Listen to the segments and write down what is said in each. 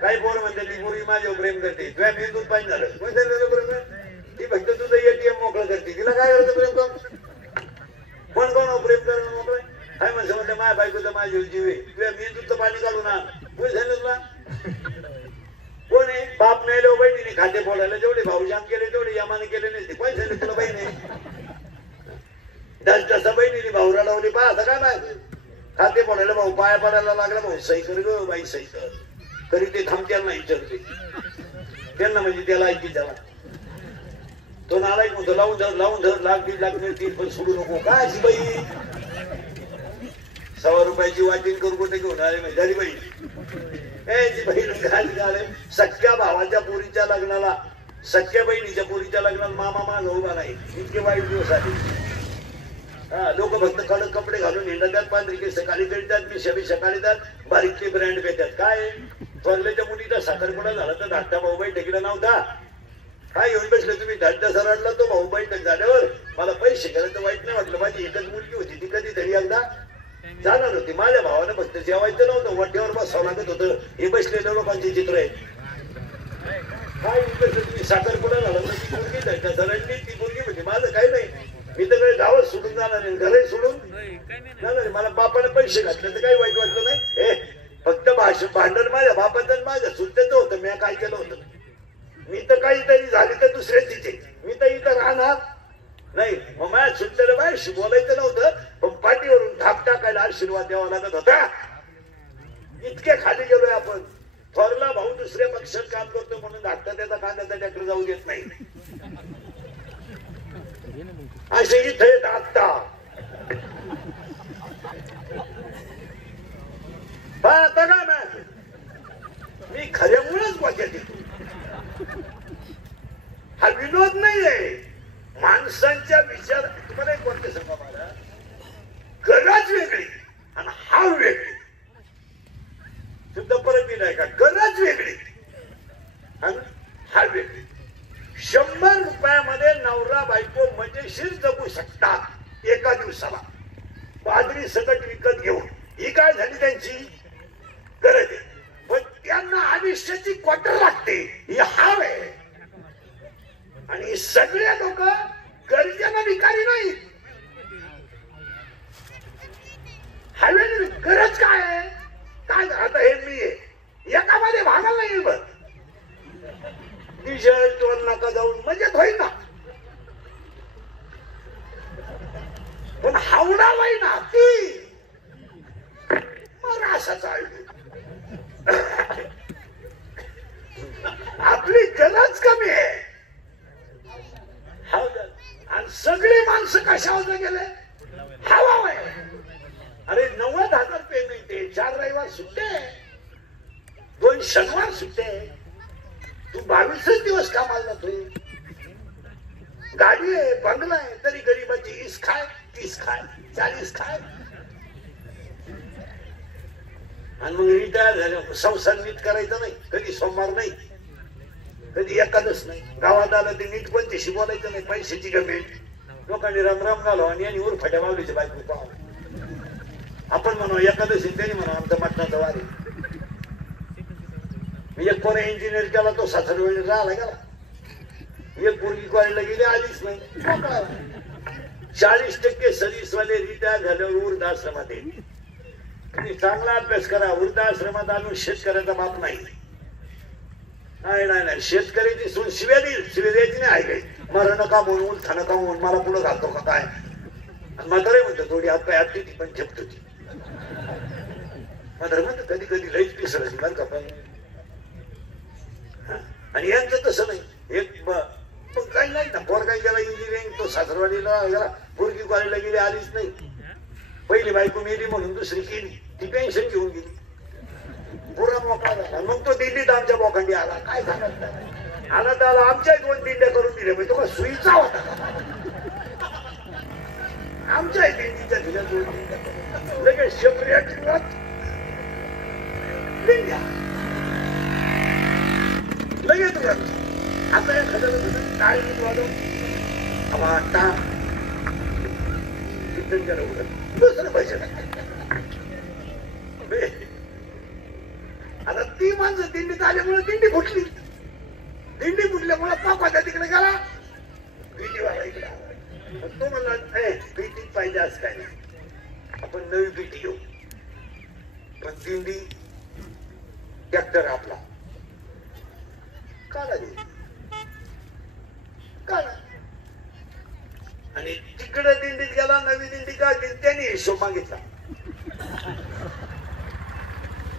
काही पोर म्हणते ती पोरगी माझ्यावर प्रेम करते तुझ्या मी दूध पाहिजे झालं प्रेम ती फक्त तुझं एटीएम मोकळं करते तिला काय करायचं प्रेम करून कोण कोण प्रेम करणं मोकळं काय म्हणतं म्हणते माझ्या बायकोचं माझ्या जीव आहे तुझ्या मी दूधचं पाणी काढून आण कोण झालं तुला कोण आहे बाप नाही लो बहिणीने खाते बोलायला जेवढे भाऊजाम केले तेवढे यामाने केले नाही कोण झाले तुला बहीण आहे तसं बहिणीने भाऊरा लावली पहा आता काय माहिती खाते बोलायला भाऊ पाया पडायला लागला भाऊ सही कर ग बाई सही कर तरी ते थांबत्याला नाही चलते त्यांना म्हणजे त्याला ऐकी त्याला तो नालायक म्हणतो लावून धर लाख 1.5 लाख मिळतील पण सोडू नको काय अशी बाई 100 रुपयाची वाटीन करू कुठे घेऊन आले म्हणजे बाई सख्या भावाच्या पोरीच्या लग्नाला सख्या बहिणीच्या पोरीच्या लग्नाला मामा माग उभा नाही इतके वाईट दिवस आले लोक फक्त कडक कपडे घालून हिंडतात पांढरी सकाळी कळतात मी शबी सकाळी बारीकले ब्रँड पेतात काय थोरल्याच्या मुलीचा साखरपुडा झाला तर धाकटा भाऊबाई टेकीला नव्हता काय येऊन बसले तुम्ही धाकटा सरडला तो भाऊबाई झाल्यावर मला पैसे गेले तर वाईट नाही वाटलं माझी एकच मुलगी होती ती कधीतरी एकदा जाणार होती माझ्या भावानं फक्त जेवायचं नव्हतं वाट्यावर बसावं लागत होतं हे बसलेल्या लोकांचे चित्र आहे काय तुम्ही साखरपुडा झाला तर ती मुलगी धाकटा सरडली ती मुलगी म्हणजे माझं काही नाही मी तर काही गावात सोडून जाणार नाही घरही सोडून जाणार मला बापाने पैसे घातले तर काही वाईट वाटलं नाही हे फक्त भांडण माझ्या बापाचं माझ्या सुट्ट्याचं होतं मी काय केलं होतं मी तर काहीतरी झाली तर दुसऱ्या तिथे मी तर इथं राहणार नाही मग माझ्या सुट्ट्याला बाहेरशी बोलायचं नव्हतं पण पाठीवरून थाप टाकायला आशीर्वाद द्यावा लागत होता इतके खाली गेलोय आपण थोरला भाऊ दुसऱ्या पक्षात काम करतो म्हणून धाकटा त्याचा कांद्याचा ट्रॅक्टर जाऊ देत नाही असे इथे धाकटा आता का मी खऱ्यामुळेच वाक्यात येतो हा विनोद नाहीये माणसांच्या विचार तुम्हाला एक वाक्य सांगा मला गरज वेगळी आणि हाव वेगळी सुद्धा परत नाही का गरज वेगळी आणि हाव वेगळी 100 रुपयामध्ये नवरा बायको मजेशीर जगू शकतात एका दिवसाला बाजरी सकट विकत घेऊन ही काय झाली त्यांची गरज आहे पण त्यांना आयुष्याची क्वार्टर लागते ही हाव आहे आणि सगळे लोक गरजेला विकारी नाही हवेने गरज काय आहे काय आता हे मी आहे एकामध्ये भागाला नाही बघ डिझेल टोल नाका जाऊन मजेत होईल ना पण हावडा वाई ना ती मला असा चालली आपली गरज कमी आहे आणि सगळी माणसं कशावर गेले हवा आहे अरे 90,000 पेमेंट आहे 4 रविवार सुट्टे 2 शनिवार सुट्टे तू 22 दिवस कामाला जातोय गाडी आहे बंगला आहे तरी गरीबाची 20 खाय 30 खाय 40 खाय आणि मग रिटायर झालं संसार नीट करायचा नाही कधी सोमवार नाही कधी एकादश नाही गावात आलं ते नीट कोणतीशी बोलायचं नाही पैशाची गमेंट लोकांनी रामराम घालो आणि यांनी उरफाट्या मावलीच्या बायको पाहावं आपण म्हणू एकादशी त्यांनी म्हणा आमचा मटणाचा वारी एक कोणी इंजिनियर केला तो सासरवेळी राहिला गेला एक पोरगी कॉलेजला गेली आलीच नाही 40% सर्व्हिसवाले रिटायर झाल्यावर वृद्धाश्रमात येईल तुम्ही चांगला अभ्यास करा वृद्धाश्रमात आणून शेतकऱ्याचा बाप नाही नाही नाही नाही शेतकऱ्याची सून शिव्या द्यायची नाही आहे काही मरण नका म्हणून खाणं का म्हणून मला पुढं घालतो का काय म्हातारे म्हणतो थोडी हात पाय आटली ती पण झेपत होती म्हातारे म्हणतो कधी कधी लईच पिसळायची बरं का पण आणि यांचं तसं नाही एक काही नाही ना पोर काही गेला इंजिनिअरिंग तो सासरवाडीला गेला पोरगी कॉलेजला गेली आलीच नाही पहिली बायको मेली म्हणून दुसरी केली ती पेन्शन घेऊन गेली पुरा मोकळा झाला मग तो दिल्लीत आमच्या बोखंडी आला काय सांगत आला तर आला आमच्या 2 दिंड्या करून दिल्या म्हणजे तो सुईचा होता आमच्या दिंडीच्या दिल्या 2 दिंड्या लगेच सेपरेट दिंड्या लगेच आता एखाद्याला काय वाजव आता दुसरं पैसे आता ती माणसं दिंडीत आल्यामुळे दिंडी फुटली. दिंडी फुटल्यामुळे पापाच्या तिकडे गेला, पिटीवाला इकडे आला. तो म्हणला पिटीत पाहिजे असं काय नाही, आपण नवी पिटी घेऊ. पण दिंडी ट्रॅक्टर आपला काढा काढा. आणि तिकडे दिंडीत गेला, नवी दिंडी काढली, त्यांनी हिशोब मागितला.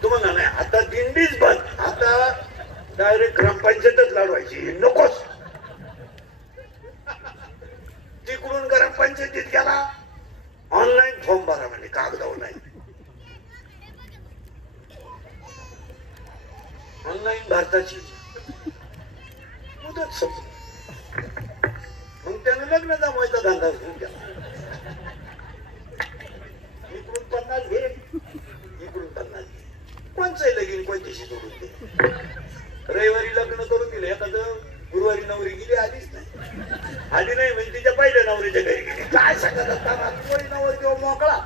तुम्हाला नाही आता दिंडीच बंद, आता डायरेक्ट ग्रामपंचायतच लढवायची, नकोच. तिकडून ग्रामपंचायतीत गेला, ऑनलाईन फॉर्म भरा म्हणजे कागदावर नाही, ऑनलाईन भारताची मुदत संपली. मग त्याने लग्न जमवायचा धंदा सुरू केला. इकडून 50 घे, इकडून 50 घे, कोणचंही लगीन कोणत्याशी जोडून दे. रविवारी लग्न करून दिले, एखादं गुरुवारी नवरी गेली, आलीच नाही. आली नाही म्हणजे तिच्या पहिल्या नवरीच्या घरी गेली. काय सांगत असताना गुरुवारी नवरी तेव्हा मोकळा.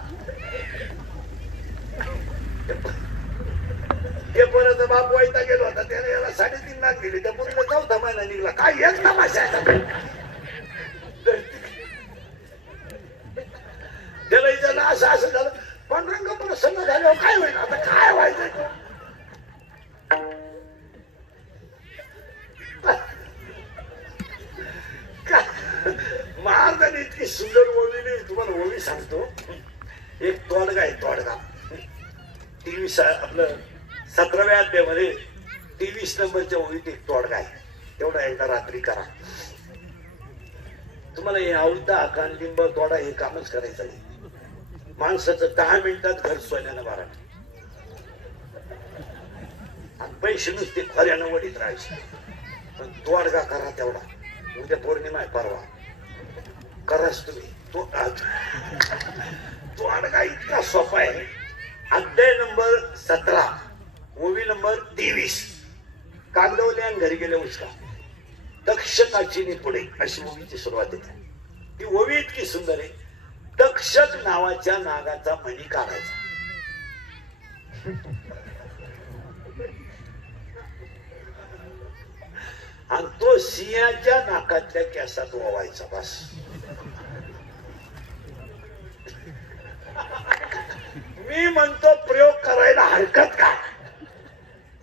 ते परत बाप वाईटा गेलो होता, त्याने याला 3.5 लाख दिले. त्या मुलीला 4था महिना निघला. काय एक तमाशा आहे. त्याला विचारलं असं असं झालं, पांडुरंग प्रसन्न झाल्यावर काय होईल, आता काय व्हायचं. महाराजांनी इतकी सुंदर ओवी नाही, तुम्हाला ओवी सांगतो. एक तोडगा आहे, तोडगा 23 आपलं 17व्या अध्यायामध्ये 23 नंबरच्या ओवीत एक तोडगा आहे. तेवढा एकदा रात्री करा. तुम्हाला हे आवडता आकान लिंब तोडा हे कामच करायचं नाही. माणसाचं 10 मिनिटात घर सोन्यानं भरा, पैसे नुसते खऱ्यानं वडीत राहायचे. पण तोडगा करा तेवढा. उद्या पौर्णिमा आहे, परवा कराच तुम्ही. तोडगा इतका सोपा आहे. अध्याय नंबर 17 ओवी नंबर 23. कागदवल्या घरी गेले उचका, दक्षकाची पुढे अशी ओवीची सुरुवात येते. ती ओवी इतकी सुंदर आहे. दक्षक नावाच्या नागाचा मणी काढायचा, आणि तो सिंहाच्या नाकातल्या केसात ओवायचा. बस. मी म्हणतो प्रयोग करायला हरकत काय.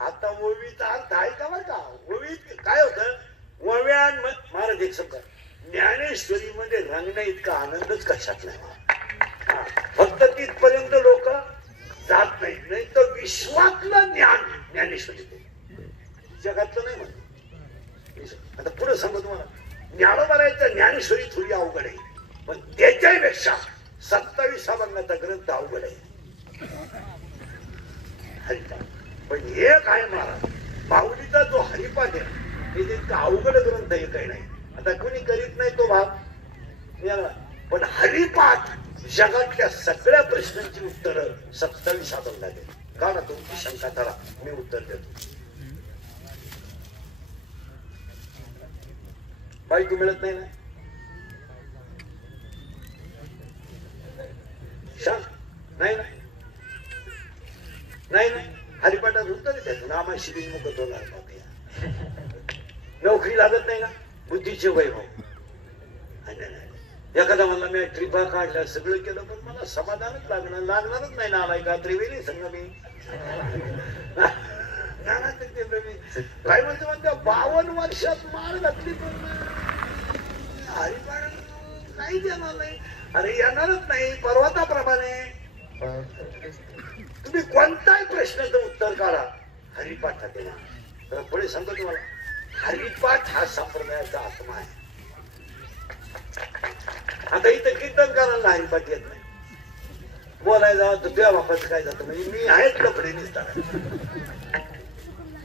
आता ओवीचा अर्थ आहे का बरं का. ओवीत काय होतं, ओव्यान महाराज एक समजा ज्ञानेश्वरी मध्ये रंगण्या इतका आनंदच कशात नाही. फक्त तिथपर्यंत लोक जात नाहीत, नाही तर विश्वातलं ज्ञान ज्ञानेश्वरी, जगातलं नाही म्हणत. आता पुढे सांगतो तुम्हाला, ज्ञानोबारायचं ज्ञानेश्वरी थोडी अवघड आहे, पण त्याच्यापेक्षा 27 बंगाचा ग्रंथ अवघड आहे. पण हे काय महाराज माऊलीचा जो हरिपाठ आहे हे तितका अवघड ग्रंथ हे काही नाही. आता कोणी करीत नाही तो भाग याला, पण हरिपाठ जगातल्या सगळ्या प्रश्नांची उत्तर 27 बंगात आहे. का ना तुमची शंका करा, मी उत्तर देतो. बायको मिळत नाही ना, नाही ना, नाही नाही. हरिपाठात उत्तर द्यायचं, नामाशी बिनमुखत होणार नव्हती. नोकरी लागत नाही ना, बुद्धीचे वैभव. एखादा म्हणला मी ट्रिपा काढल्या, सगळं केलं, पण मला समाधानच लागणारच नाही ना. आलाय का त्रिवेणी संघ मी काय म्हणतो म्हणते 52 वर्षात माळ घातली, पण हरिपाठ नाही देणार नाही. अरे येणारच नाही. पर्वताप्रमाणे तुम्ही कोणताही प्रश्नाचं उत्तर काढा, हरिपाठात येणार. तर पुढे सांगतो तुम्हाला, हरिपाठ हा संप्रदायाचा आत्मा आहे. आता इथं कीर्तन करायला हरिपाठ येत नाही. बोलायला जावं तर तुझ्या बापाचं काय जातं, म्हणजे मी आहेच कपडे निसताना.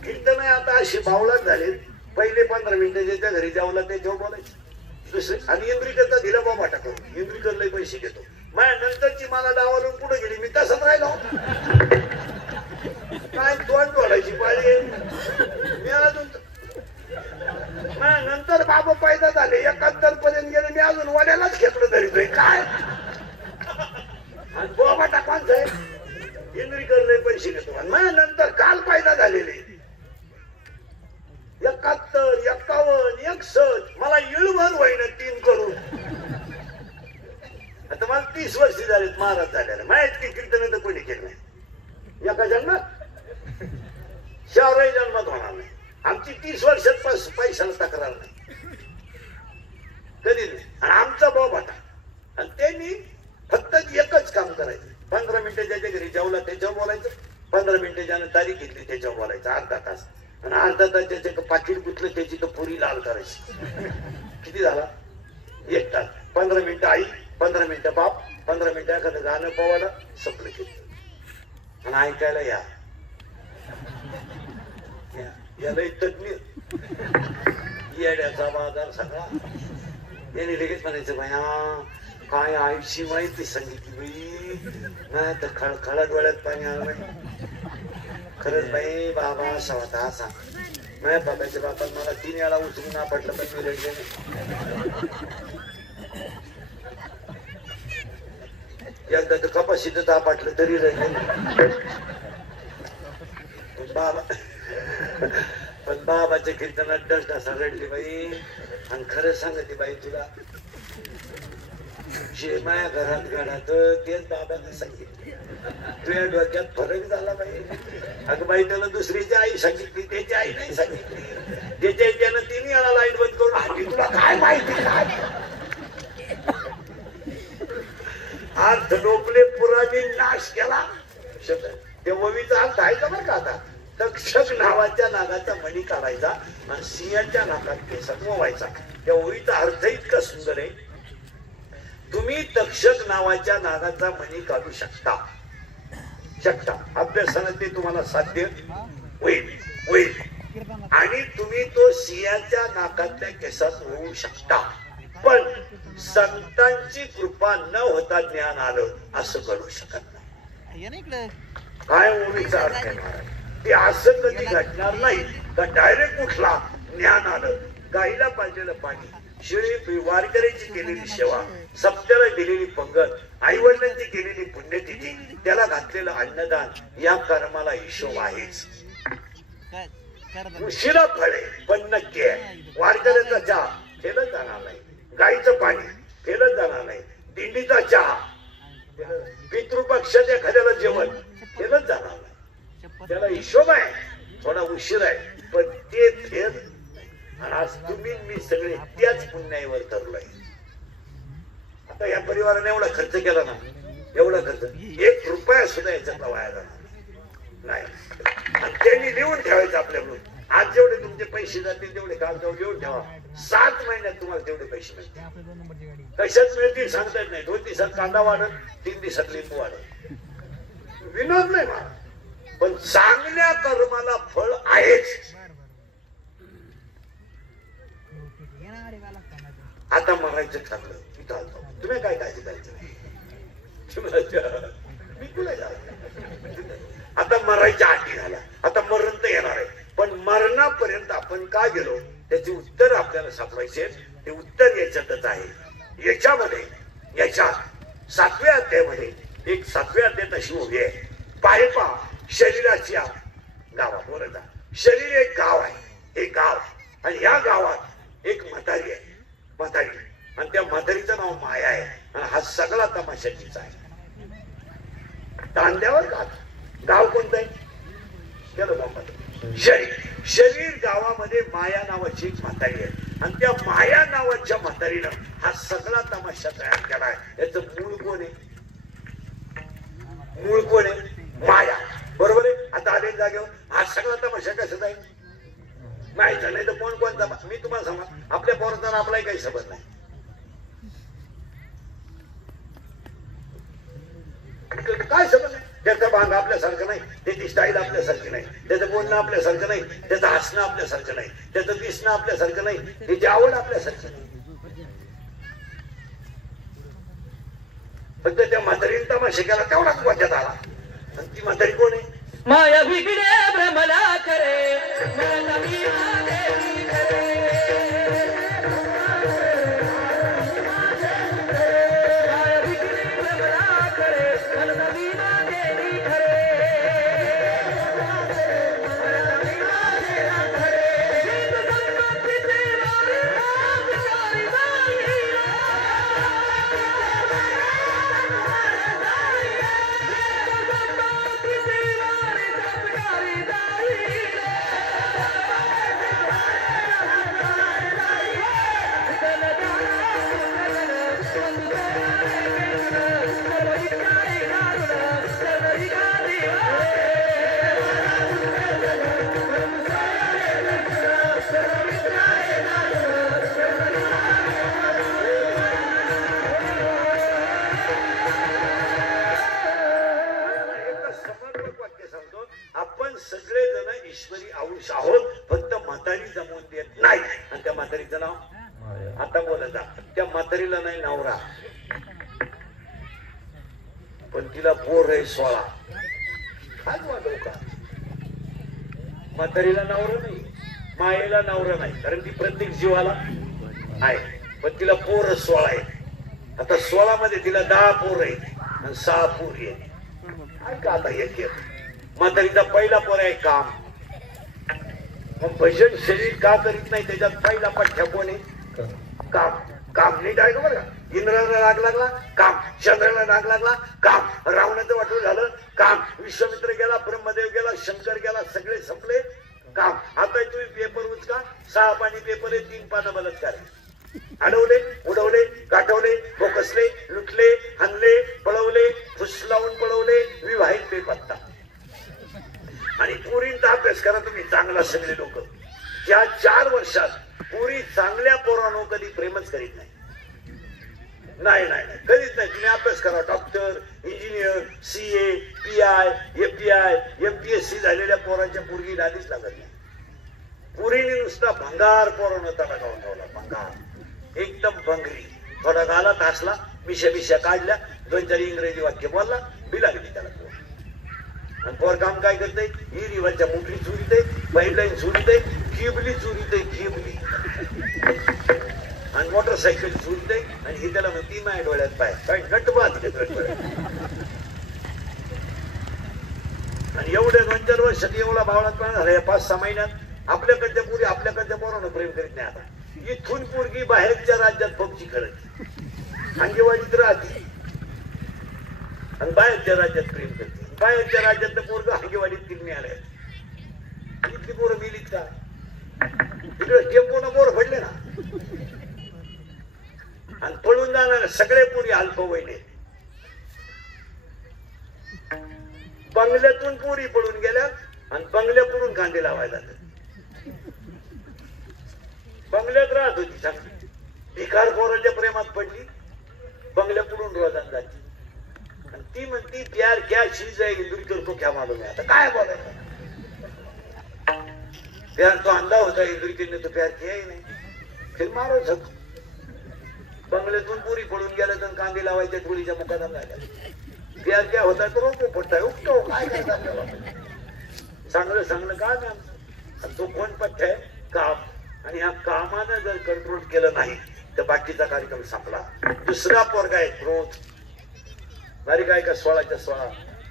कीर्तन आहे आता अशी बावळाच झाले. पहिले 15 मिनिटं ज्याच्या घरी जावला त्याच्यावर बोलायचं. दुसरे आणि इंद्रिकरता दिला बाबा करून, इंद्रिकरला पैसे घेतो. माझ्या नंतरची मला डावालून पुढे गेली, मी तसंच राहिलो. काय तोंड बोलायची पाहिजे मी अजून. नंतर बाबा पैदा झाले, 71 पर्यंत गेले, मी अजून वड्यालाच घेतलं धरितोय. काय बाबा टाकवान साहेब इंद्रिकरला पैसे घेतो. आणि माझ्या नंतर काल पैदा झालेले एक सहज मला इळभर होईना 3 करून. आता मला 30 वर्ष झालेत महाराज झालेला. माहित की कीर्तन तर कोणी केलं नाही. एका जन्मात 4 जन्मात होणार नाही. आमची 30 वर्षात पैशाला तक्रार नाही कधी नाही. आणि आमचा भाऊ होता आणि त्यांनी फक्त एकच काम करायचं. 15 मिनिटं ज्याच्या घरी जेवला त्याच्यावर बोलायचं. 15 मिनिटं ज्यानं तारीख घेतली त्याच्यावर बोलायचं. अर्धा तास. आणि अर्धा तास त्याच्या पाकिट गुतलं त्याची तर पुरी लाल करायची. किती झाला? 1 तास. 15 मिनिटं आई, 15 मिनिटं बाप, 15 मिनिटं एखादं गाणं पोवायला संपलं केलं. आणि ऐकायला याला तज्ञ येड्याचा बाजार सगळा. याने लगेच म्हणायचं भया काय आईची माहिती सांगितली बाई. नाही तर खळखळा डोळ्यात पाणी आलं बाई. खरंच बाई बाबा सवाता असा नाही. बाबाच्या बापात मला 3 वेळा उचलून आपटलं पण मी रडले नाही. एकदा तर कपाशीच आपटलं तरी रडले बाबा. पण बाबाच्या कीर्तनात डस्ट असा रडली बाई. आणि खरं सांगते बाई तुला जे माया घरात घडात तेच बाबाने सांगितलं. तुझ्या डोक्यात फरक झाला बाई. अगं बाई त्याला दुसरीची आई सांगितली त्याची आई नाही सांगितली. त्याच्या त्यानं 3 वेळा लाईट बंद करून हाती. तुला काय माहिती काय अर्थ डोकले पुराने नाश केला. त्या ओवीचा अर्थ आहे का बरं का? आता तक्षक नावाच्या नागाचा मणी काढायचा आणि सिंहाच्या नाकात केस मोवायचा. त्या ओवीचा अर्थ इतका सुंदर आहे. तुम्ही तक्षक नावाच्या नागाचा मणी काढू शकता. अभ्यासानं ते तुम्हाला साध्य होईल. आणि तुम्ही तो सिंहाच्या नाकातल्या केसात होऊ शकता. पण संतांची कृपा न होता ज्ञान आलं असं घडू शकत नाही. काय ओवीचा अर्थ आहे महाराज? ते असं कधी घडणार नाही का डायरेक्ट उठला ज्ञान आलं. गाईला पाजलेलं पाणी, शिळी वारकऱ्याची केलेली सेवा, सप्त्याला दिलेली पंगत, आई वडिलांची केलेली पुण्यतिथी, त्याला घातलेलं अन्नदान, या कर्माला हिशोब आहेच. उशिरा फळे पण नक्की आहे. वारकऱ्याचा चहा केलं जाणार नाही. गाईचं पाणी केलं जाणार नाही. दिंडीचा चहा, पितृपक्षात एखाद्याला जेवण केलं जाणार नाही. त्याला हिशोब आहे. थोडा उशीर आहे पण ते फेर. आणि आज तुम्ही मी सगळे त्याच पुण्याईवर तरलोय. आता या परिवाराने एवढा खर्च केला ना, एवढा खर्च 1 रुपया सुद्धा याच्यातला वाया जाणार नाही. आणि त्यांनी लिहून ठेवायचं आपल्याकडून. आज जेवढे तुमचे पैसे जातील तेवढे कागदावर लिहून ठेवा. 7 महिन्यात तुम्हाला तेवढे पैसे मिळतील. कशाच मिळतील सांगता येत नाही. 2 दिवसात कांदा वाढत, 3 दिवसात लिंबू वाढत. विनोद नाही मला. पण चांगल्या कर्माला फळ आहेच. आता मरायचं ठरलं की चालतो. तुम्ही काय काळजी करायचं नाही. आता मरायच्या आठी झाला. आता मरण तर येणार आहे. पण मरणापर्यंत आपण काय गेलो त्याचे उत्तर आपल्याला सापडायचे. ते उत्तर याच्यातच आहे. याच्यामध्ये याच्या 7व्या अध्यायामध्ये एक 7व्या अध्यायात अशी उभी आहे. पाहे पा शरीराच्या गावावर जा. शरीर एक गाव आहे. हे गाव आणि या गावात एक म्हातारी आहे. म्हातारी आणि त्या म्हातारीचं नाव माया आहे. आणि हा सगळा तमाशा तिचा आहे. तांद्यावर गाव कोणतं आहे? शरीर गावामध्ये माया नावाची एक म्हातारी आहे. आणि त्या माया नावाच्या म्हातारीनं हा सगळा तमाशा तयार केला आहे. याचं मूळ कोण आहे? मूळ कोण आहे? माया. बरोबर आहे. आता आले जागेवर हा सगळा तमाशा कशाचा आहे माहित नाही. तर कोण कोणता मी तुम्हाला सांगा. आपल्या पोराचा आपलाही काही सबंध नाही. काय सबंध नाही. त्याचा भांग आपल्यासारखं नाही. त्याची स्टाईल आपल्यासारखी नाही. त्याचं बोलणं आपल्यासारखं नाही. त्याचं हसणं आपल्यासारखं नाही. त्याचं दिसणं आपल्यासारखं नाही. त्याची आवड आपल्यासारखी नाही. फक्त त्या म्हातारीने तमाशा केला तेवढाच वाटत आला. आणि ती म्हातारी कोण आहे? माया बिगडे भ्रमला करे मला देवी करे माया बिगडे भ्रमला करे मला देवी करे मला आहोत, फक्त म्हातारी जमवून देत नाही. आणि त्या म्हातारीचं नाव आता बोलायचा, त्या म्हातारीला नाही नवरा, पण तिला पोर आहे 16. काय वाटव का? म्हातारीला नवरा नाही, मायेला नवरा नाही, कारण ती प्रत्येक जीवाला आहे, पण तिला पोर 16 आहेत. आता 16 मध्ये तिला 10 पोर आहेत आणि 6 पोरी आहेत. का आता एक म्हातारीचा पहिला पोर आहे काम. मग भजन शरीर का करीत नाही? त्याच्यात पहिला पठ्ठ्या कोण आहे? काम. काम नीट आहे का बरं का? इंद्राला राग लागला काम, चंद्राला राग लागला काम, रावणाचं वाटून झालं काम, विश्वामित्र गेला, ब्रह्मदेव गेला, शंकर गेला, सगळे संपले काम. आता तुम्ही पेपर उचका, 6 पानी पेपर आहे, 3 पानं बलात्कार आहे. अडवले, उडवले, गाठवले, बोकसले, लुटले, हाणले, पळवले, फुसलावून पळवले, विवाहित बेपत्ता. आणि पुरींचा अभ्यास करा तुम्ही चांगला. सगळे लोक या 4 वर्षात पुरी चांगल्या पोरांनो कधी प्रेमच करीत नाही. नाही नाही नाही, कधीच नाही. तुम्ही अभ्यास करा. Doctor, engineer, CA, PI, API, MPSC झालेल्या पोरांच्या पोरगी नादीच लागत नाही. पुरीने नुसता भंगार पोरांनो त्याला गावून ठेवला. भंगार एकदम भंगरी. थोडा गालात हसला, मिशा काढल्या, 2-4 इंग्रजी वाक्य बोलला, बी लागली त्याला पोर. आणि पोर काम काय करते? हिरीवरच्या मुठली चुरीते, पाईपलाईन चुरीते, किबली चुरीते, किबली, आणि मोटरसायकल चुरते. आणि ही त्याला म्हणती माझ्या डोळ्यात पाय काय नटबाज. आणि एवढे 2-4 वर्षात एवढा भावनात झाला. या 5-6 महिन्यात आपल्याकडच्या पुरी आपल्याकडच्या पोरांना प्रेम करीत नाही. आता इथून पोरगी बाहेरच्या राज्यात पबजी खेळत, अंगेवाडीत राहते आणि बाहेरच्या राज्यात प्रेम करते. बाहेरच्या राज्यात पोरग अंगेवाडीत किडनी आले. इतकी पोरं मिलीत का? इकडे टेम्पोनं पोरं पडले ना. आणि पळून जाणार सगळे पुरी अल्पवयीन. बंगल्यातून पुरी पळून गेल्या आणि बंगल्यापुरून कांदे लावायला. बंगल्यात राहत होती चांगली, भिकार पोराच्या प्रेमात पडली, बंगल्यापुरून रोजान जाती. आणि ती म्हणती प्यार क्या चीज आहे, इंदुरीकर को क्या मालूम है. आता काय बोलायचं? प्यार तो अंधा होता, इंदुरीकर ने तो प्यार किया ही नाही. फिर मारो झक. बंगल्यातून पुरी पळून गेलं तर कांदे लावायच्या टोळीच्या मुकादम झाल्या. प्यार क्या होता तो रोको पडताय उठतो. काय करता आपल्याला? चांगलं सांगणं का नाही. तो कोण पठ्य आहे? काम. आणि ह्या कामानं जर कंट्रोल केलं नाही तर बाकीचा कार्यक्रम संपला. दुसरा पोरगा आहे क्रोध. बारीक आहे का? 16च्या 16.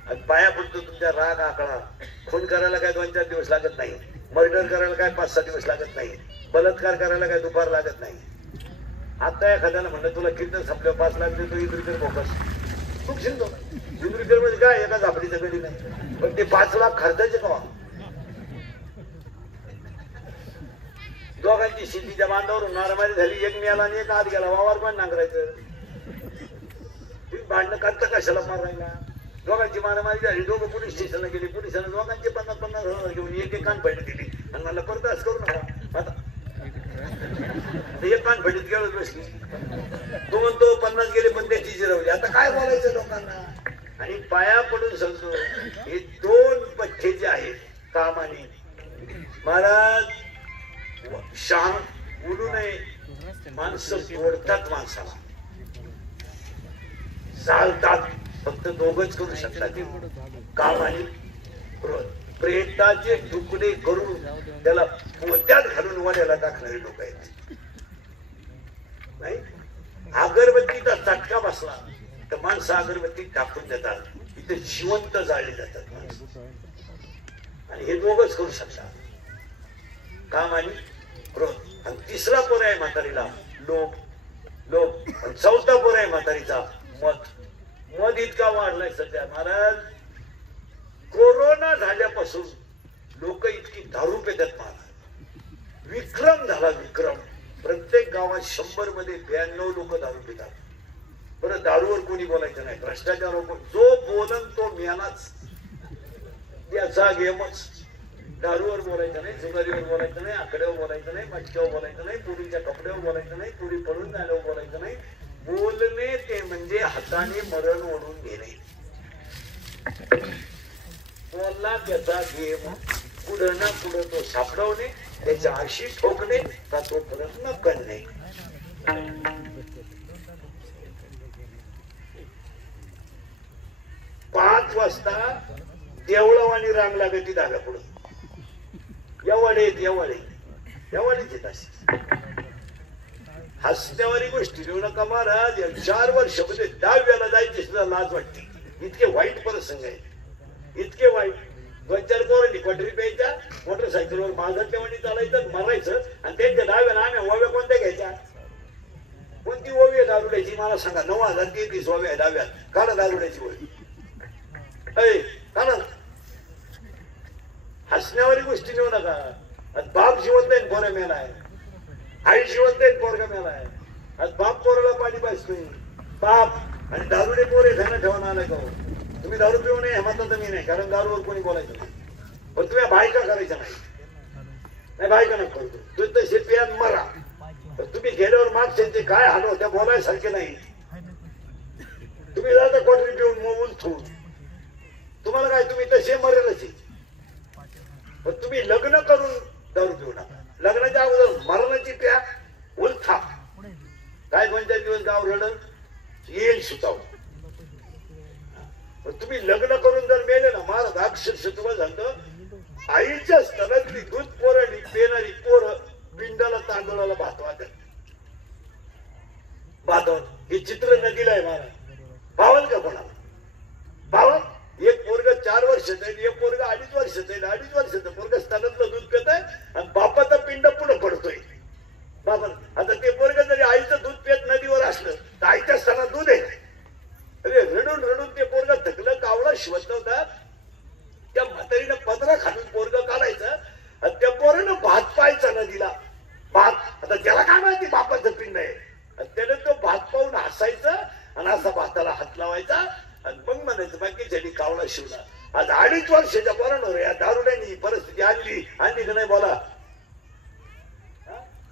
आणि पाया पडतो तुमच्या राग आकडा. खून करायला काय 2-4 दिवस लागत नाही. मर्डर करायला काय 5-6 दिवस लागत नाही. बलात्कार करायला काय दुपार लागत नाही. आता एखाद्याला म्हणलं तुला कीर्तन संपल्यावर 5 लाख देतो, इंद्रिकर फोकस खूप शिंदो. इंद्रिकर मध्ये काय एका झापडीचं गडी नाही, पण ते 5 लाख खर्चाचे का? दोघांची शेतीच्या बांधावरून मारामारी झाली, एक मिळाला आणि एक आत गेला. वावर पण नांगरायचं. भांडणं करता कशाला मारायला? दोघांची मारामारी झाली, दोघं पोलीस स्टेशनला गेले. पोलिसांना दोघांचे 50-50 घेऊन एक कान फाडी दिली. आणि मला परत असं करू नका. आता एक कान फाडीत गेलो बसली. तो म्हणतो 50 गेले पण त्याची जिरवली. आता काय बोलायचं लोकांना? आणि पाया पडून सांगतो, हे 2 पठ्ठे जे आहेत काम आणि महाराज शान बोलू नये. माणसं तोडतात, माणसाला चालतात. फक्त 2च करू शकतात, काम आणि क्रोध. प्रेताचे तुकडे करून त्याला पोत्यात घालून वड्याला टाकणारे लोक आहेत. नाही, अगरबत्तीचा चटका बसला तर माणसं अगरबत्ती टाकून देतात. इथे जिवंत जाळली जातात माणसं. आणि हे 2च करू शकतात, काम आणि क्रोध. आणि 3रा पोर आहे म्हातारीला लोभ. लोभ. आणि 4था पोर आहे म्हातारीचा मद. मद इतका वाढलाय सध्या महाराज. कोरोना झाल्यापासून लोक इतकी दारू पेतात महाराज. विक्रम झाला, विक्रम. प्रत्येक गावात 100 मध्ये 92 लोक दारू पितात. बरं, दारूवर कोणी बोलायचं नाही. भ्रष्टाचार जो बोलन तो मेलाच. याचा गेमच. दारूवर बोलायचं नाही, जुगारीवर बोलायचं नाही, आकड्यावर बोलायचं नाही, मटक्यावर बोलायचं नाही, पुरीच्या कपड्यावर बोलायचं नाही, पुरी पळून झाल्यावर बोलायचं नाही. बोलणे ते म्हणजे हाताने मरण ओढून घेणे. बोलला त्याचा गेम. पुढं ना पुढं तो सापडवणे, त्याच्या आशी ठोकणे का तो परत न करणे. 5 वाजता देवळावानी रांग लागती धागा पुढं. एवढेच येत असे हसण्यावारी गोष्टी लिहू नका महाराज. 4 वर्षामध्ये 10व्याला जायची सुद्धा लाज वाटते. इतके वाईट प्रसंग आहेत, इतके वाईट. 2-4 पोरांनी क्वाटरी प्यायच्या, मोटरसायकलवर माझ्यावानी चालायचं, मरायचं. आणि त्यांच्या 10व्याला आम्ही ओव्या कोणत्या घ्यायच्या? कोणती ओवी आहे दारुड्याची मला सांगा. 9,033 ओव्या आहे 10व्यात. काढा दारुड्याची ओवी. काढा. हसण्यावारी गोष्टी लिहू नका. बाप जिवंत आहे, पोरं मेला आहे. आई जिवंत आहे, पोरगा मेला आहे. आज बाप पोराला पाणी पाजतोय. बाप आणि दारुडे पोरे ध्यान ठेवून आलाय का? तुम्ही दारू पिऊ नये म्हणता तर मी नाही, कारण दारूवर कोणी बोलायचं नाही. पण तुम्ही बायका करायचं नाही. बायका नको करू. तुम्ही तसे पियान मरा. तुम्ही गेल्यावर मागचे काय हाल त्या बोलायसारखे नाही. तुम्ही जाता क्वाटरी पिऊन मोवून ठेवून तुम्हाला काय, तुम्ही तसे मरेलच. पण तुम्ही लग्न करून दारू पिऊ नका. लग्नाच्या अगोदर मरणाची प्या उलथा. काय 2-4 दिवस गाव रडल येईल सुताव. तुम्ही लग्न करून जर मेले ना महाराज, अक्षरशः तुम्हाला सांगतो, आईच्या स्तनातली दूध पोरणी पेणारी पोरं पिंडाला तांदूळाला भातवात. हे चित्र नदीला आहे महाराज. भावल का कोणाला? भावल. एक पोरग 4 वर्षाचं आहे, एक पोरग 2.5 वर्षाचं आहे. 2.5 वर्षाचं पोरग स्तनातलं दूध पित आहे आणि बापाचा पिंड पुढे पडतोय. बाबा आता ते पोरग जरी आईचं दूध पित नदीवर असलं तर आईच्या स्तनात दूध आहे. अरे रडून रडून ते पोरग थकलं, कावळा शिवत नव्हता. त्या म्हातारीनं पदरा खालून पोरग काढायचं आणि त्या पोरानं भात पाहायचा नदीला. भात आता त्याला काय माहिती बापाचं पिंड आहे. आणि त्याने तो भात पाहून हसायचं आणि असा भाताला हात लावायचा आणि मग म्हणायचं बाकी जडी कावळा शिवला. आज 2.5 वर्षाच्या पोरांवर या दारुड्याने ही परिस्थिती आणली का नाही बोला?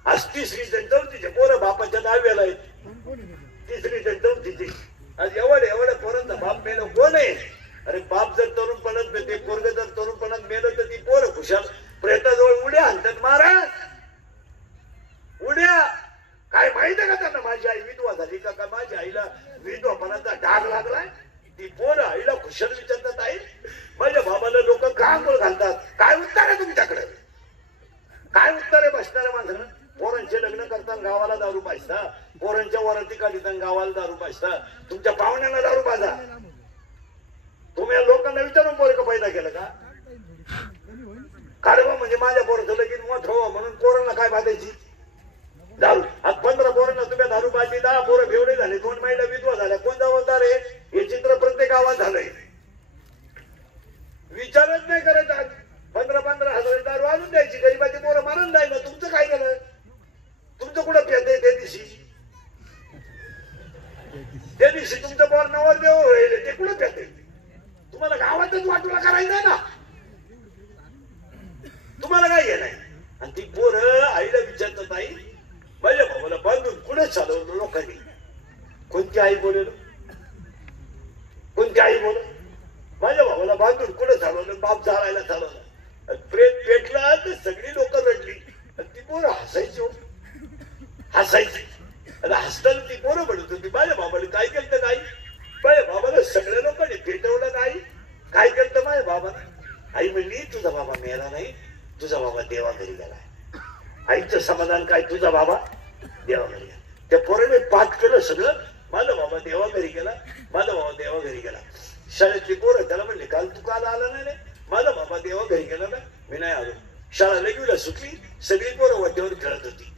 आज 3री ते 4थीचे पोरं बापाच्या 10व्याला आहेत. 3री ते 4थीचे. आज एवढ्या पोरांचा बाप मेलं कोण आहे? अरे बाप जर तरुणपणात ते पोरग जर तरुणपणात मेलं तर ती पोरं खुशाल प्रेताजवळ उड्या आणतात. महाराज उड्या. काय माहिती आहे का त्यांना माझी आई विधवा झाली का? का माझ्या आईला विधवापणाचा डाग लागलाय? ती पोरं आईला खुशाल विचारतात, आई माझ्या बाबाला लोक का आंघोळ घालतात? काय उत्तर आहे तुमच्याकडे? काय उत्तर आहे बसणाऱ्या माणसानं? पोरांचे लग्न करताना गावाला दारू पाजता, पोरांच्या वराती काढताना गावाला दारू पाजता, तुमच्या पाहुण्यांना दारू पाजा. तुम्ही या लोकांना विचारून पोरं पैदा केलं का? काढवा म्हणजे माझ्या पोराचं लगीन मोठं हो म्हणून पोरांना काय बांधायची दारू. आज 15 पोरांना तुम्ही दारू पाजली, 10 पोरं बेवडे झाले, 2 महिला विधवा झाल्या. कोण जबाबदार आहे? हे चित्र प्रत्येक गावात झालंय. विचारच नाही करत. आज 15-15 हजार दारू आणून द्यायची, गरीबाची पोरं मारून जायला. तुमचं काय केलं? तुमचं कुठं पेत आहे? त्या दिवशी तुमचं पोर नवरदेव होईल ते कुठं पेत आहे? तुम्हाला गावातच वाटूला करायचंय ना. तुम्हाला काय घेणं आहे? आणि ती पोरं आईला विचारतात, आई माझ्या भावाला बांधून कुठे चालवलं लोकांनी? कोणती आई बोलेल? कोणती आई बोल? माझ्या भावाला बांधून कुठे चालवलं? बाप जाळायला चालवलं. प्रेत पेटला तर सगळी लोक रडली. ती पोरं हसायची. आणि हसताना ती पोरं म्हणत होती, माझ्या बाबाने काय केलं? काय माझ्या बाबाला सगळ्या लोकांनी पेटवलं नाही. काय केलं माझ्या बाबाने? आई म्हणली, तुझा बाबा मेला नाही, तुझा बाबा देवा घरी गेला. आईचं समाधान काय? तुझा बाबा देवा घरी गेला. त्या पोराने पाठ केलं सगळं. माझा बाबा देवा घरी गेला, माझा बाबा देवा घरी गेला. शाळेतली पोरं त्याला म्हणले, काल तू काल आला नाही? माझा बाबा देवा घरी गेला ना, मी नाही आलो. शाळा लगेला सुटली, सगळी पोरं वाट्यावर खेळत होती,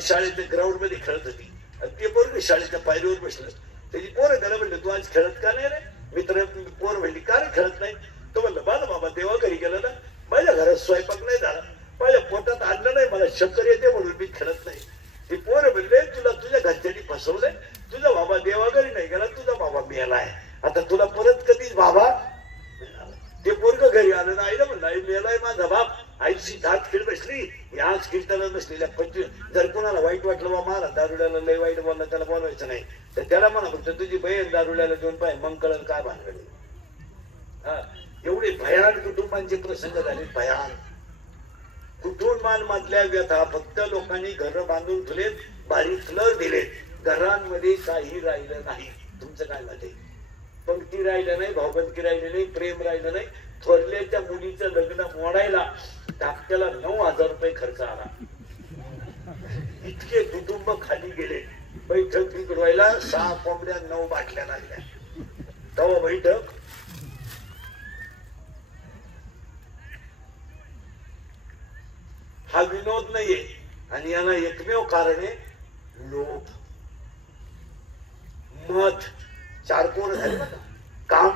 शाळेच्या ग्राउंड मध्ये खेळत होती. आणि ते पोरं शाळेच्या पायरीवर बसलं. त्याची पोरं त्याला म्हणले, तू आज खेळत का नाही रे? मित्र पोर म्हणली, का रे खेळत नाही? तो म्हणलं, माझा बाबा देवा घरी गेला ना, माझ्या घरात स्वयंपाक नाही झाला, माझ्या पोटात आणलं नाही, मला शक्कर येते म्हणून मी खेळत नाही. ते पोरं म्हणले, तुला तुझ्या घरच्यांनी फसवलंय, तुझा बाबा देवा घरी नाही गेला, तुझा बाबा मेलाय, आता तुला परत कधीच बाबा. ते पोरग घरी आलं ना, आईला म्हणलं, आई मेलाय माझा बाप. आईची दात खेळ बसली. आज कीर्तनाला बसलेल्या 25 जर कोणाला वाईट वाटलं बा मला दारुड्याला लय वाईट बोलला, त्याला बोलवायचं नाही. तर त्याला म्हणा फक्त तुझी बहीण दारुड्याला देऊन पाय, मग कळलं काय भानगड. एवढे भयान कुटुंबांचे प्रसंग झाले, भयान. कुठून मान मधल्या व्यथा फक्त लोकांनी घर बांधून ठेवलेत, बारीक कलर दिलेत, घरांमध्ये काही राहिलं नाही. तुमचं काय मत आहे? पंक्ती राहिलं नाही, भावबंदकी राहिली नाही, प्रेम राहिलं नाही. थोरल्याच्या मुलीचं लग्न मोडायला धाकट्याला 9,000 रुपये खर्च आला. इतके कुटुंब खाली गेले. बैठक बिघडवायला 6 कोंबड्या 9 बाटल्या लागल्या. तेव्हा बैठक हा विनोद नाहीये आणि याला एकमेव कारण आहे लोभ, मत. 4 पोरं झाले बघा. काम,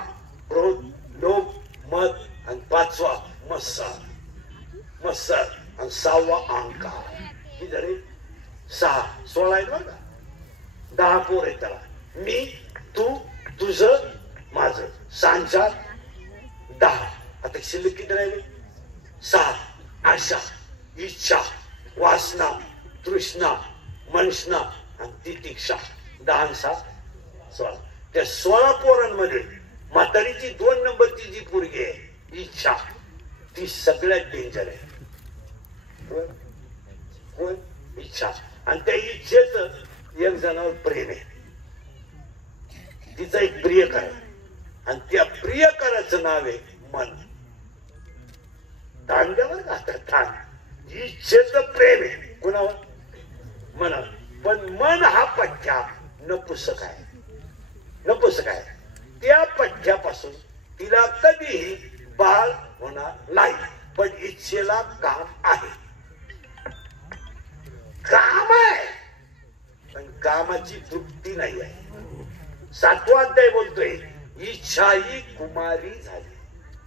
क्रोध, लोभ, मत आणि 5वा मत्सर आणि 6वा अहंकार. ही झाले 6. 16 आहेत बघा. 10 पोर आहेत त्याला. मी, तू, तुझं, माझं. 6 10. आता शिल्लक किती राहिले? 6. आशा, इच्छा, वासना, तृष्णा, मनष्णा आणि तितिक्षा. 10 6 16. त्या 16 पोरांमध्ये म्हातारीची 2 नंबरची जी पोरगी आहे इच्छा, ती सगळ्यात डेंजर आहे. कोण? इच्छा. आणि त्या इच्छेच एक जणावर प्रेम आहे. तिचा एक प्रियकर आहे आणि त्या प्रियकराचं नाव आहे मन. ताण द्यावर का आता ताण. इच्छेचं प्रेम आहे कुणावर? मनावर. पण मन हा पठ्ठ्या नपुसक आहे. नपुसक आहे. त्या पठ्ठ्यापासून तिला कधीही बाळ होणार नाही. पण इच्छेला काम आहे. काम आहे पण कामाची तृप्ती नाही आहे. 7वां अध्याय बोलतोय इच्छा ही कुमारी झाली,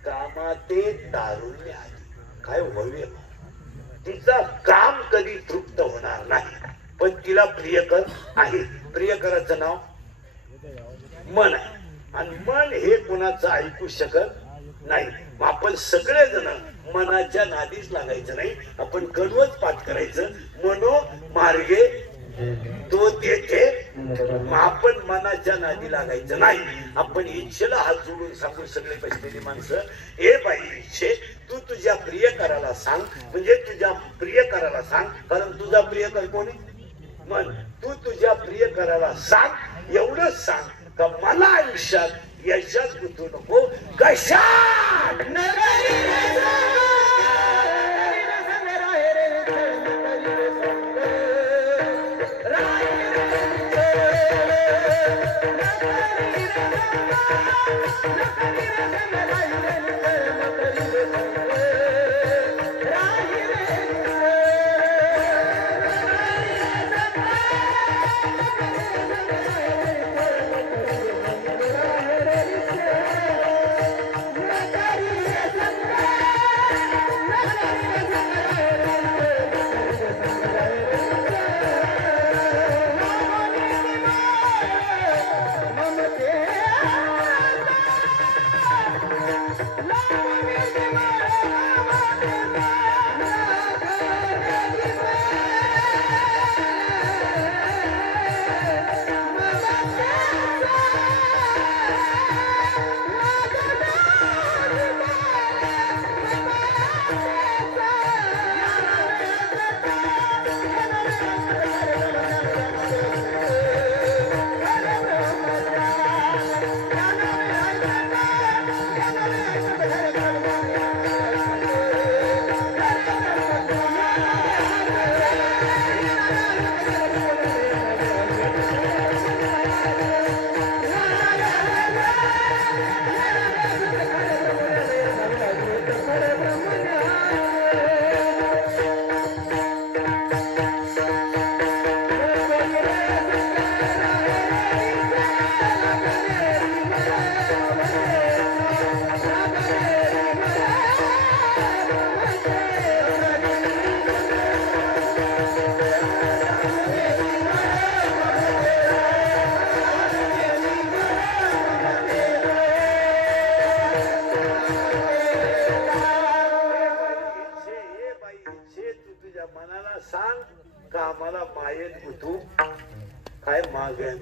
कामाते तारुण्य आली. काय व्हावे? तिचा काम कधी तृप्त होणार नाही. पण तिला प्रियकर आहे. प्रियकराचं नाव मन आहे. आणि मन हे कोणाचं ऐकू शकत नाही. आपण सगळेजण मनाच्या नादीच लागायचं नाही. आपण कडवच पाठ करायचं. मनो मार्गे तो तेथे. आपण मनाच्या नादी लागायचं नाही. आपण इच्छेला हात जोडून सांगू सगळे बसलेली माणसं, ए बाई इच्छे, तू तुझ्या प्रियकराला सांग. म्हणजे तुझ्या प्रियकराला सांग. कारण तुझा प्रियकर कोण आहे? मन. तू तुझ्या प्रियकराला सांग. एवढंच सांग का मला आयुष्यात यशात गुंतू नको. कशात?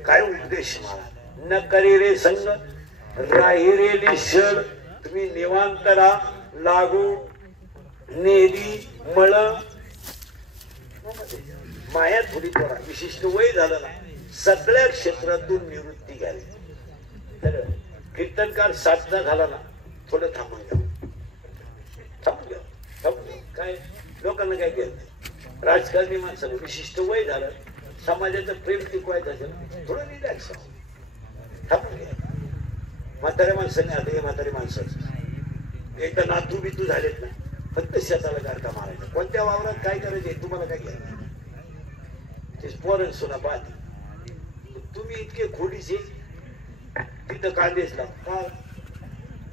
काय उद्देश मला न करे रे संग राही रे निश्चल. तुम्ही निवांत राहा. लागू नेदी मळ माया थोडी पोरा विशिष्ट वय झालं ना सगळ्या क्षेत्रातून निवृत्ती घ्यावी. कीर्तनकार 7चा झाला ना थोडं थांबून घ्या काय लोकांना काय केलं नाही. राजकारणी माणसाला विशिष्ट वय झालं समाजाचं प्रेम टिकवायचं असेल थोडं रिलॅक्स थांबून घ्या. म्हाताऱ्या माणसाने आता हे म्हातारी माणसाचं एकदा नातू बितू झालेत ना फक्त शेताला गारका मारायचा. कोणत्या वावरात काय करायचे तुम्हाला काय घ्यायचं ते पोरण सुना पाहते. तुम्ही इतके खोडीचे तिथं कांदेच लाव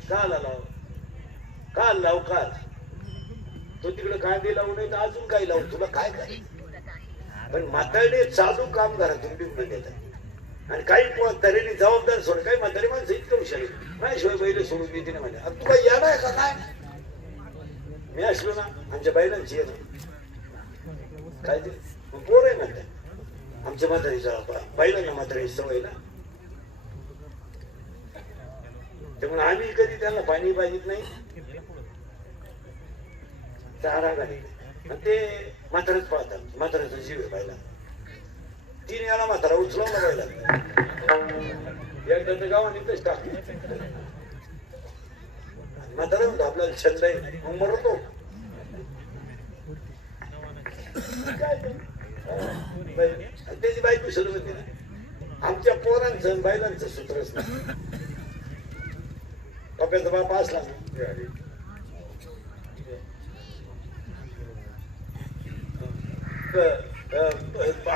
काल लाव काल लाव काल तो तिकडे कांदे लावू नये तर अजून काय लावू तुला काय करायचं. पण म्हातारडे चालू काम घरातून बिघडून देतात आणि काही तऱ्हेने जबाबदार सोड काही म्हातारी माणसं इतकं हुशार माझ्याशिवाय बैल सोडून देते ना म्हणजे तू काय याला आहे का काय मी असलो ना आमच्या बैलांची आहे ना काय ते पोर आहे म्हणतात आमच्या म्हातारीचा बैलांना म्हातारी सवय ना त्यामुळे आम्ही कधी त्यांना पाणी पाहिजेत नाही चारा घाली ते म्हातारच पाहतात. म्हाताऱ्याचा जीव आहे बायला 3 वेळा म्हातारा उचलवला बायला एकदा तर गावाने तेच टाकले म्हातारा म्हणतो आपल्याला छंद आहे मग मरतो त्याची बायको सुरू होती ना आमच्या पोरांचं बायलांचं सूत्रच नाही. पप्याचा बाप असला ना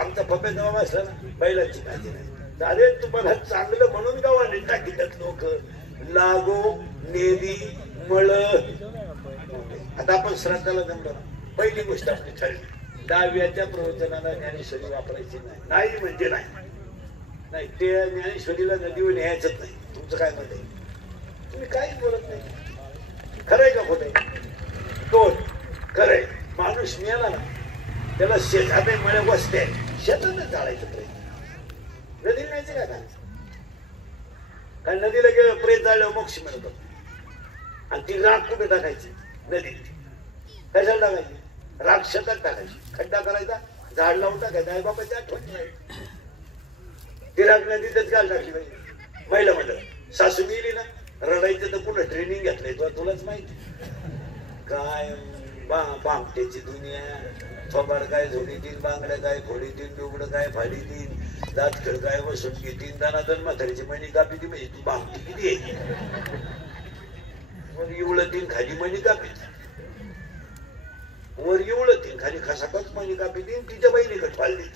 आमचा पप्याचा बाबा असला ना बैलांची काळजी नाही. अरे तुम्हाला चांगलं म्हणून गावाने टाकीतात लोक लागो नेदी मळ. आता आपण श्राद्धाला जमलो पहिली गोष्ट आपली ठरली 10व्याच्या प्रवचनाला ज्ञानेश्वरी वापरायची नाही म्हणजे नाही ते ज्ञानेश्वरीला नदीवर न्यायचंच नाही. तुमचं काय मत आहे तुम्ही काहीच बोलत नाही खरंय का खोट आहे 2 खरंय माणूस मिळाला ना त्याला शेतात मला बसते शेतातच जाळायचं प्रेत नदीला न्यायचं का कारण नदीला गेलं प्रेत जाळल्यावर मोक्ष मिळतो आणि ती राख कुठे टाकायची नदीत कशाला टाकायची राख शेतात टाकायची खड्डा करायचा झाड लावून टाकायचं आई बाबाची आठवण नाही. ती राख नदीतच घाल टाकली पाहिजे. महिला म्हटलं सासू मिली ना रडायचं तर कुठं ट्रेनिंग घेतलंय तुलाच माहिती काय बामट्याची दुनिया फबाड काय झोडीतील बांगड्या काय फोडीतील डुबडं काय फाडीतील दात खेळ काय बसून घेतील दानादन म्हातारीची मणी कापी म्हणजे तू बामटी किती आहे वर इवळतीन खाली मणी कापी वर इवळतीन खाली खसाकच मणी कापी तीन तिच्या बहिणीकडे फाळली.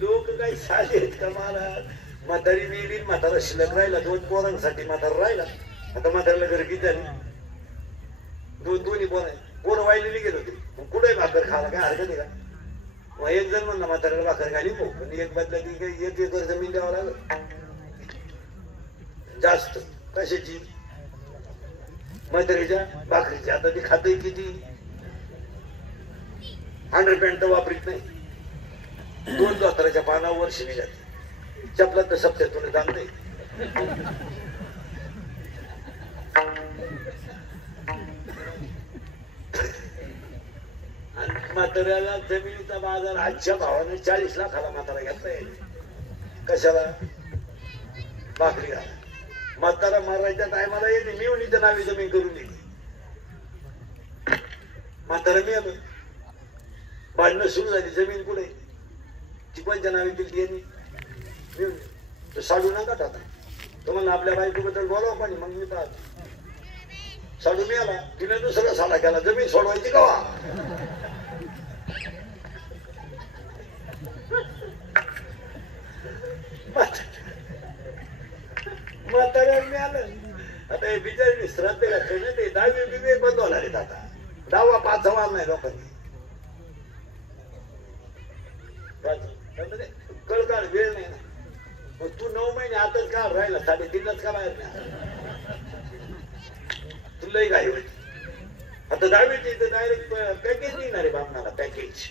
लोक काही साधे आहेत का महाराज. म्हातारी मिली म्हातारा शिल्लक राहिला 2 पोरांसाठी म्हातारा राहिला. आता म्हाताऱ्याला घर किती झाली दोन्ही पोरं वाहिलेली गेली होती कुठे भाकर खायला काय हरकत आहे का. मग एक जण म्हणला म्हाताऱ्याला भाकर खाली भाऊ पण एक बदला की 1 एकर जमीन द्यावं लागलं जास्त कशाची म्हातारीच्या भाकरीची. आता ती खाते किती 100% तर वापरीत नाही 2 दोस्तराच्या पानावर शिणी जाते चपला तर सप्त्यातून जाणते. म्हाताऱ्याला जमिनीचा बाजार आजच्या भावाने 40 लाखाला म्हातारा घेतलाय कशाला भाकरी घाला. म्हातारा मारायच्या टायमाला येते मिळवणीच्या नावी जमीन करून दिली. म्हातारा मिळालं भांडणं सुरू झाली जमीन कुठे ती कोणच्या नावी दिली यांनी मिळवली तर साडू नका टाका तुम्हाला आपल्या बायकोबद्दल बोलावं पाणी मग मी पाहतो. साडू मिळाला तिने दुसरा साला केला जमीन सोडवायची कवा म्हाताऱ्याला मिळालं. आता हे बिचारी श्राद्ध घातले ना ते 10वी बिवे बंद होणार आहेत आता 10वा 5वा नाही लोकांनी कळकाळ वेळ नाही ना. मग तू 9 महिने आताच का राहिला 3.5लाच का बाहेर नाही तुलाही घाई होती. आता 10वीची इथं डायरेक्ट पॅकेज निघणार आहे बामणाला पॅकेज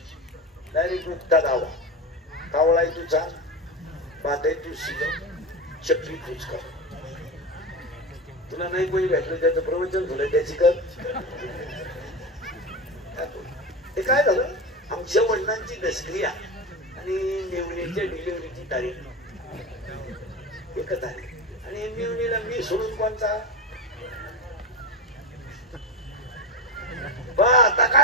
डायरेक्ट नुकता 10वा कावळाय तू चाल भात आहे तू शिजव चटणी तूच कर तुला नाही कोणी भेटलं त्याचं प्रवचन तुला त्याची कर. ते काय झालं, आमच्या वडिलांची दशक्रिया आणि नेवणीच्या डिलिव्हरीची तारीख एकच आहे. आणि नेवणीला मी सोडून कोणता बा आता काय